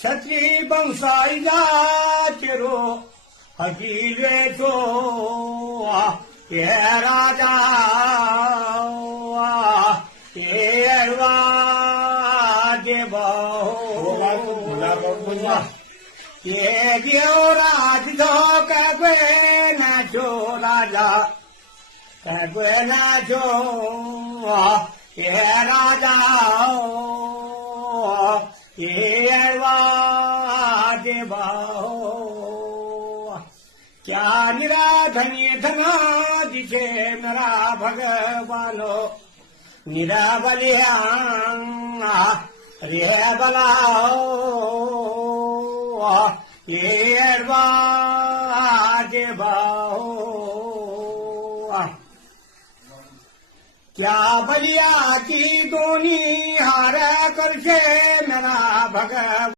क्षत्रिय बंसाई जा तेरो हकीले छो ये राजा ये जे बहु ये देवराज जो कहे न छो राजा कहे न छो ये राजा ये जे बहु क्या निराधनी धना दिखे मेरा भगवानो निराबलिया रे बलाओ ये जे बहु क्या बलिया की दोनी हार करके मेरा भगवान